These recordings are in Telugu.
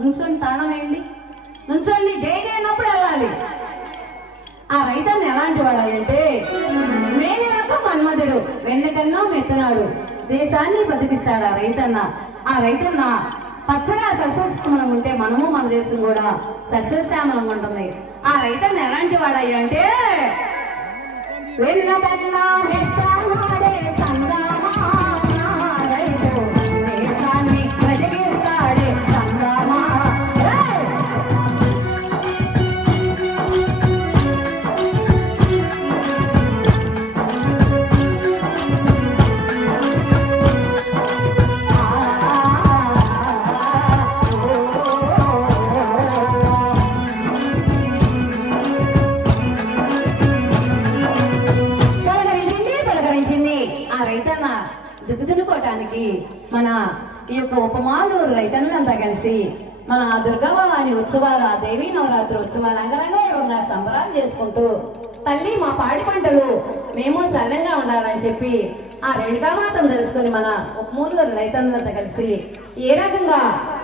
నుంచొని తాళం వేయండి, నుంచొని డైలీ అయినప్పుడు వెళ్ళాలి. ఆ రైతన్న ఎలాంటి వాడు అంటే మేలినాక మన్మధుడు, వెన్నకన్నా మెత్తనాడు, దేశాన్ని బతికిస్తాడు ఆ రైతన్న. ఆ రైతన్న పచ్చగా సస్యశ్యామలం ఉంటే మనము మన దేశం కూడా సస్యశ్యామలంగా ఉంటుంది. ఆ రైతన్న ఎలాంటి వాడయ్యా అంటే వెన్నకన్నా మెత్తనాడే సంగమా రైతు, దేశాన్ని బతికిస్తాడే సంగమా. దిగుతునుకోవటానికి మన ఈ యొక్క ఉపమాలూరు రైతన్నులంతా కలిసి మన దుర్గాభవాని ఉత్సవాలు, ఆ దేవీ నవరాత్రి ఉత్సవాలు అంగరంగ సంబరాలు చేసుకుంటూ తల్లి మా పాడి పంటలు మేము చల్లంగా ఉండాలని చెప్పి ఆ రేణుకామాతను తెలుసుకుని మన ఉపమూలూరు రైతన్నులంతా కలిసి ఏ రకంగా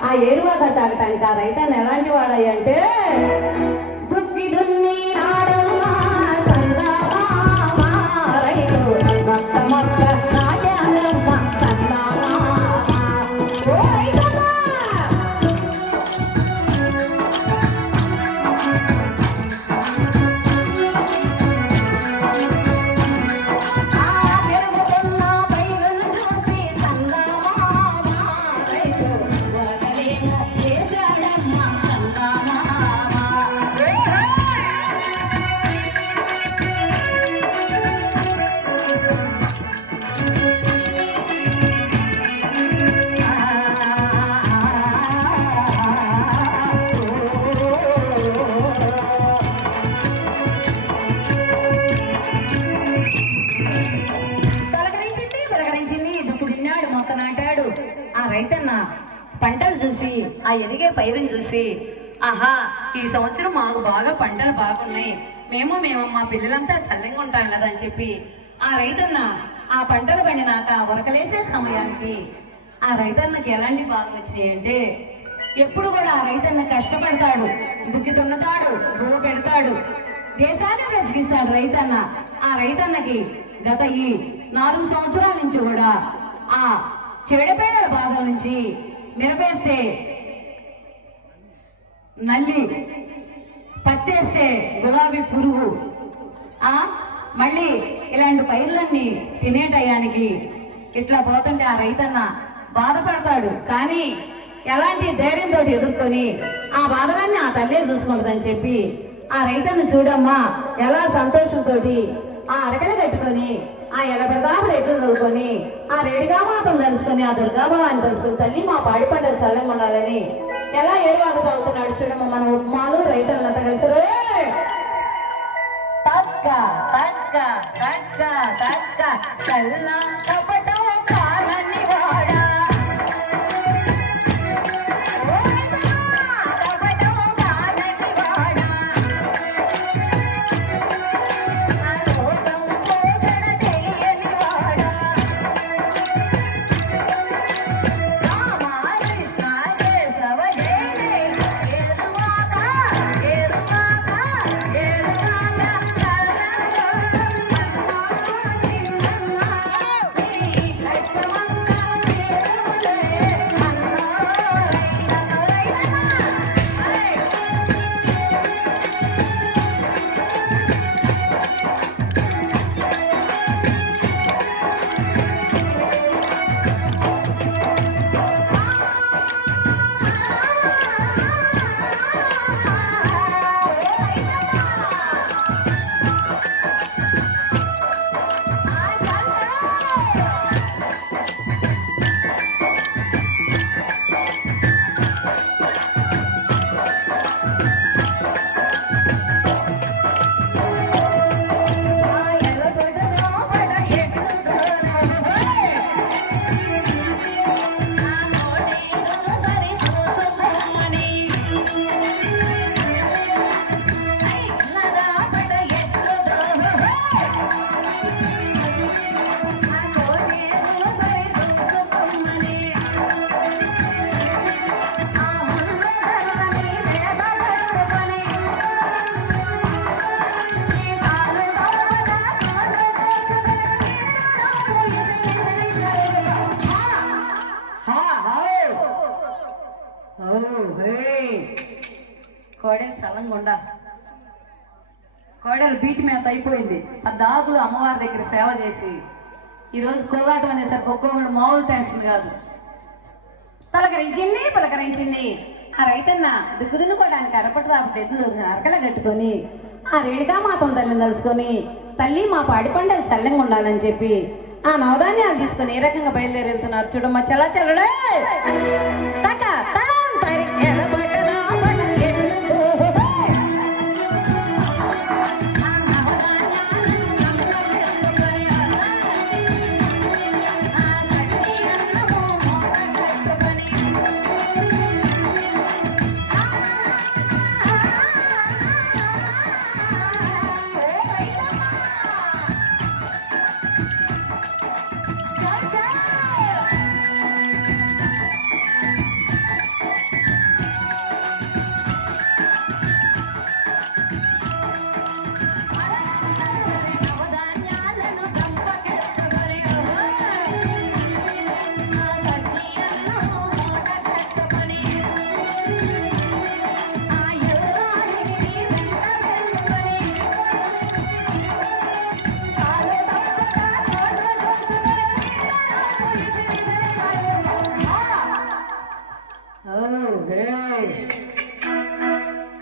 ఆ ఏరువాక సాగటానికి ఆ రైతన్న ఎలాంటి వాడయ్య అంటే దుక్కి దున్ని ఆడమ్మా సంగమా రైతు, మొక్క మొక్క నాట్యాలమ్మ సంగమా. ఓ రైతమ్మ పెరుగుతున్న పైరును చూసి సంగమా రైతు, వరకలేమో చేశాడమ్మ సంగమా. పలకరించింది దుక్కు తిన్నాడు, మొక్క నాటాడు. ఆ రైతన్న పంటలు చూసి, ఆ ఎదిగే పైరుని చూసి, ఆహా ఈ సంవత్సరం మాకు బాగా పంటలు బాగున్నాయి, మేము మా పిల్లలంతా చల్లంగా ఉంటాం కదా అని చెప్పి ఆ రైతన్న ఆ పంటలు పండినాక ఉరకలేసే సమయానికి ఆ రైతన్నకి ఎలాంటి బాధలు వచ్చినాయంటే ఎప్పుడు కూడా ఆ రైతన్న కష్టపడతాడు, దుక్కి దున్నతాడు, భూమి పెడతాడు, దేశాన్ని బ్రతికిస్తాడు రైతన్న. ఆ రైతన్నకి గత ఈ 4 సంవత్సరాల నుంచి కూడా ఆ చెడపేడల బాధల నుంచి మిరపేస్తే నల్లి, పత్తేస్తే గులాబీ పురుగు, మళ్ళీ ఇలాంటి పైర్లన్నీ తినే టయానికి ఇట్లా పోతుంటే ఆ రైతన్న బాధపడతాడు. కానీ ఎలాంటి ధైర్యంతో ఎదుర్కొని ఆ బాధలన్నీ ఆ తల్లే చూసుకుంటుందని చెప్పి ఆ రైతన్న చూడమ్మా ఎలా సంతోషంతో ఆ అరకలు కట్టుకొని ఆ ఎలబెదాములు ఎట్లు చదువుకొని ఆ రేణుకామాతను తెలుసుకొని ఆ దుర్గాభవాన్ని తెలుసుకొని తల్లి మా పాడి పంటలు చల్లంగా ఉండాలని ఎలా ఏరువాక చదువుతున్నాడు చూడమ్మా మన ఉపమాలు రైతులంతా కలిసి తక్క తక్క తక్క తక్క చల్ల కపటం కాలని వాడా ఓ హే కోడలు చల్లంగుండా కోడలు బీటి మీద అయిపోయింది. ఆ దాగులు అమ్మవారి దగ్గర సేవ చేసి ఈరోజు కోలాటం అనేసరికి ఒక్కొక్కడు మామూలు టెన్షన్ కాదు. పలకరించింది ఆ రైతన్న దుక్కుదున్నుకోవడానికి అరపటి రాపటి ఎద్దులు అరకల కట్టుకొని ఆ రేణుకామాతం తల్లిని తలుసుకొని తల్లి మా పాడి పంటలు చల్లంగా ఉండాలని చెప్పి ఆ నవధాన్యాలు తీసుకొని ఏ రకంగా బయలుదేరి వెళ్తున్నారు చూడమ్మా. చలా చల్లడే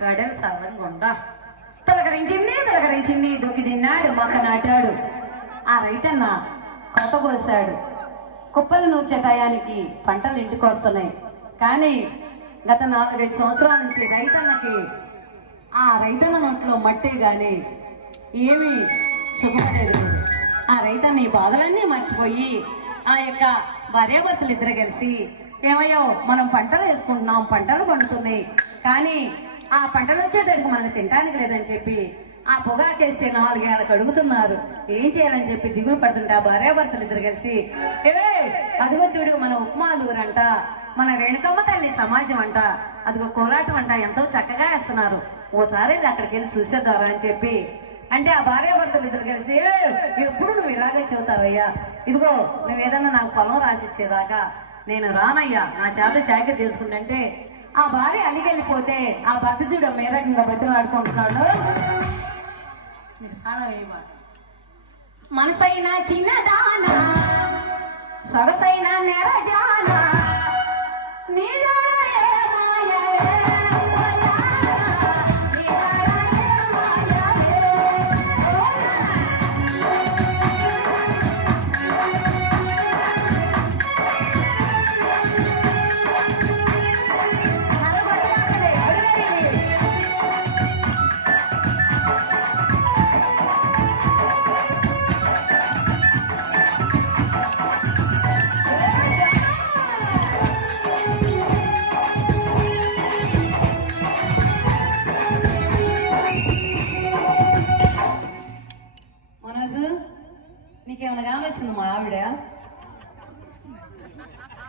కడల్ సల్లంగుండా పలకరించింది దుక్కి తిన్నాడు మొక్క నాటాడు. ఆ రైతన్న కొత్త కోసాడు. కుప్పలు నూర్చే టయానికి పంటలు ఇంటికి వస్తున్నాయి. కానీ గత 4-5 సంవత్సరాల నుంచి ఆ రైతన్న నోట్లో మట్టే గాని ఏమీ సుఖపడేది. ఆ రైతన్న ఈ బాధలన్నీ మర్చిపోయి ఆ యొక్క భార్యాభర్తలు ఇద్దరు కలిసి ఏమయ్యో మనం పంటలు వేసుకుంటున్నాం, పంటలు పండుతున్నాయి, కానీ ఆ పంటలు వచ్చేటట్టుకు మనకు తినడానికి లేదని చెప్పి ఆ పొగాకేస్తే 4 ఏళ్ళకి అడుగుతున్నారు. ఏం చేయాలని చెప్పి దిగులు పడుతుంటే ఆ భార్యాభర్తలు ఇద్దరు కలిసి అదిగో చూడు మన ఉప్మాలూరంట, మన రేణుకమ్మ తల్లి సమాజం అంట, అదిగో కోలాటం అంట ఎంతో చక్కగా వేస్తున్నారు, ఓసారి అక్కడికి వెళ్ళి చూసేద్దారా అని చెప్పి అంటే ఆ భార్యాభర్తలు ఇద్దరు కలిసి ఎప్పుడు నువ్వు ఇలాగే చెబుతావయ్యా, ఇదిగో నువ్వు ఏదన్నా నాకు పొలం రాసిచ్చేదాకా నేను రానయ్యా, నా చేత చాకరీ చేసుకుంటే ఆ భార్య అలిగెళ్ళిపోతే ఆ భర్త చూడ మీద కింద బతులు ఆడుకుంటున్నాడు. మనసైనా చిన్నదానా సొగసైనా నెరజానా నీకేమైనా కావాలొచ్చింది మా ఆవిడ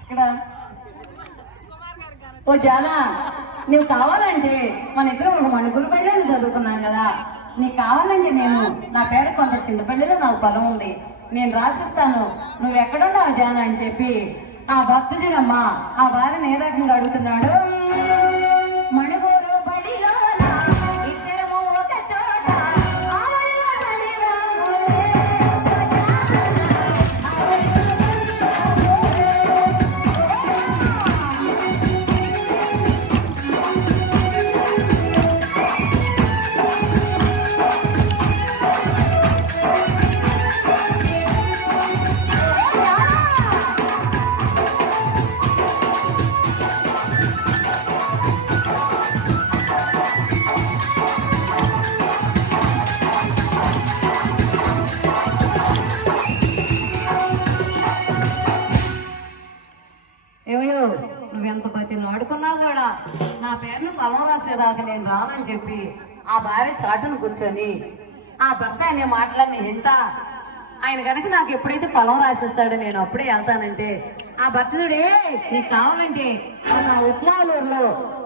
ఇక్కడ ఓ జానా, నువ్వు కావాలంటే మన ఇద్దరు ఒక మణుగురు పళ్ళని చదువుకున్నాం కదా, నీకు కావాలంటే నేను నా పేరు కొంత చింతపల్లిలో నాకు పొలం ఉంది, నేను రాసిస్తాను, నువ్వు ఎక్కడున్నావు జానా అని చెప్పి ఆ భక్తుడమ్మా ఆ భార్యను ఏ రకంగా అడుగుతున్నాడు. మణుగూరు బడిలో ఇద్దరము ఒక చోట నువ్వెంత బతిని వాడుకున్నావు కూడా నా పేరును పొలం రాసేదాకా నేను రానని చెప్పి ఆ భార్య చాటును కూర్చొని ఆ భర్త అనే మాటలన్నీ వింటా ఆయన కనుక నాకు ఎప్పుడైతే పొలం రాసిస్తాడో నేను అప్పుడే వెళ్తానంటే ఆ భర్త చూడే నీకు కావాలంటే నా ఉప్మాలూరులో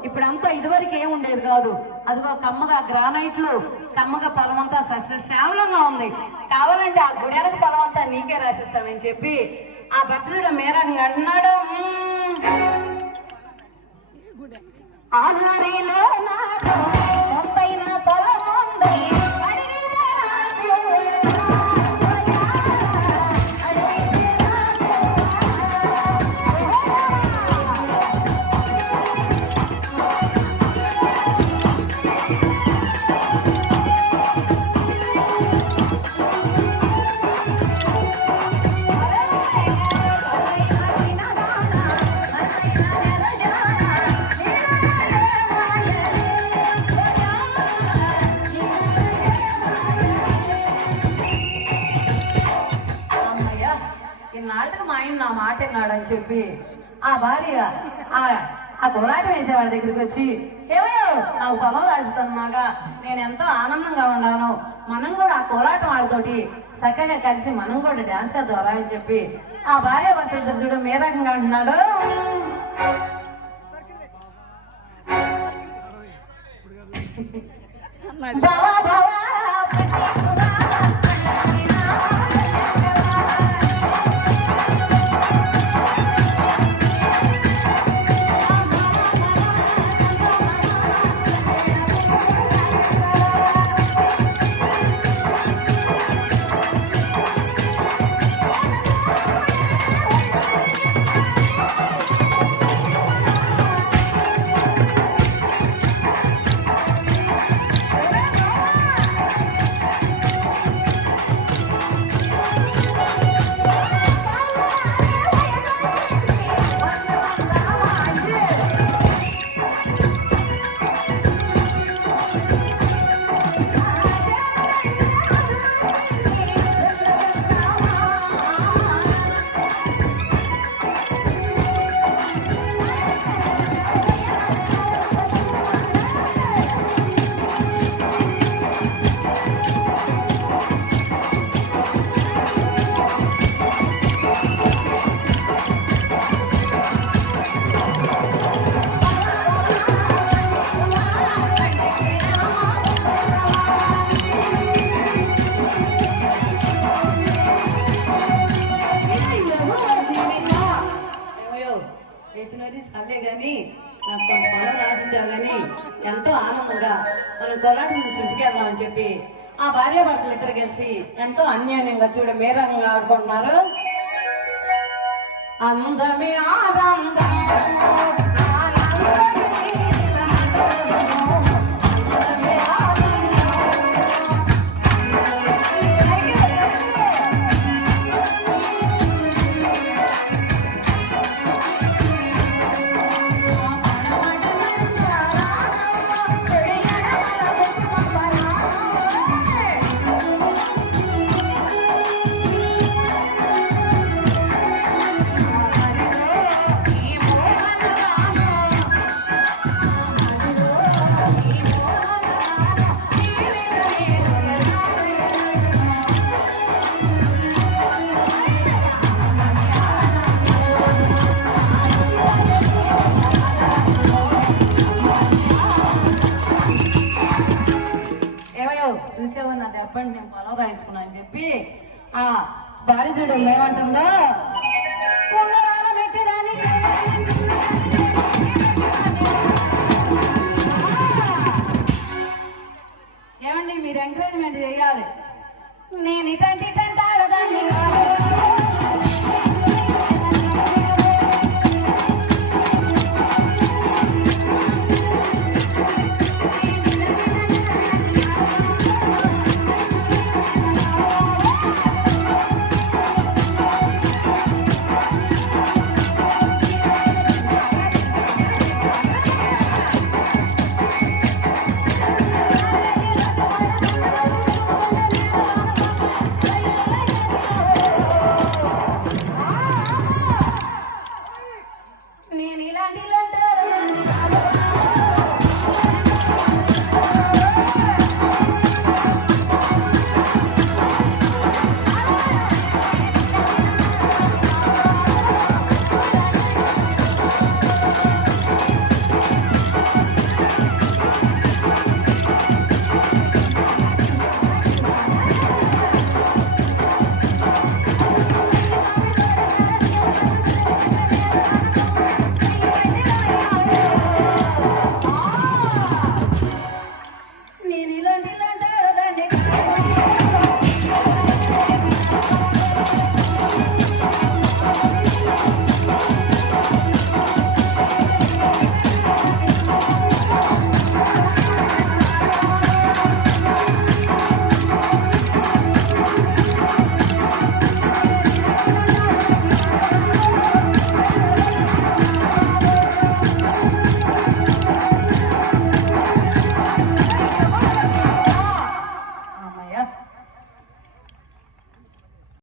ఇప్పుడంతా ఇదివరకు ఏమి ఉండేది కాదు, అదిగో కమ్మగా గ్రానైట్లు కమ్మగా పొలం అంతా సస్యశ్యామలంగా ఉంది, కావాలంటే ఆ గుడెలకు పొలం అంతా నీకే రాసిస్తామని చెప్పి ఆ భర్త చూడ మేరకు అన్నాడు. ఆనారిలో నాతో మొత్తైన పొలముంది అడిగిన ఇన్నాళ్ళకి మా ఆయన నా మాట విన్నాడని చెప్పి ఆ భార్య ఆ కోలాటం వేసేవాడి దగ్గరికి వచ్చి ఏమయ్యో నాకు పొలం రాజుతున్నాగా నేను ఎంతో ఆనందంగా ఉన్నాను, మనం కూడా ఆ కోలాటం వాడితోటి చక్కగా కలిసి మనం కూడా డాన్స్ చేద్దాం అని చెప్పి ఆ భార్య భర్త ఇద్దరు చూడ ఏ రకంగా అంటున్నాడు. బావా బావా సర్లే కానీ నాకు కొంత పొలం రాసించావు కానీ ఎంతో ఆనందంగా మనం కొలాటం చూసి ఇంటికి వెళ్దామని చెప్పి ఆ భార్యాభర్తలు ఇద్దరు కలిసి ఎంతో అన్యోన్యంగా చూడ మేరంగా ఆడుకుంటున్నారు. అందమే ఆనందం చూసేవా నా దెబ్బని నేను పొలం రాయించుకున్నా అని చెప్పి ఆ భార్య చూడు ఏమంటుందో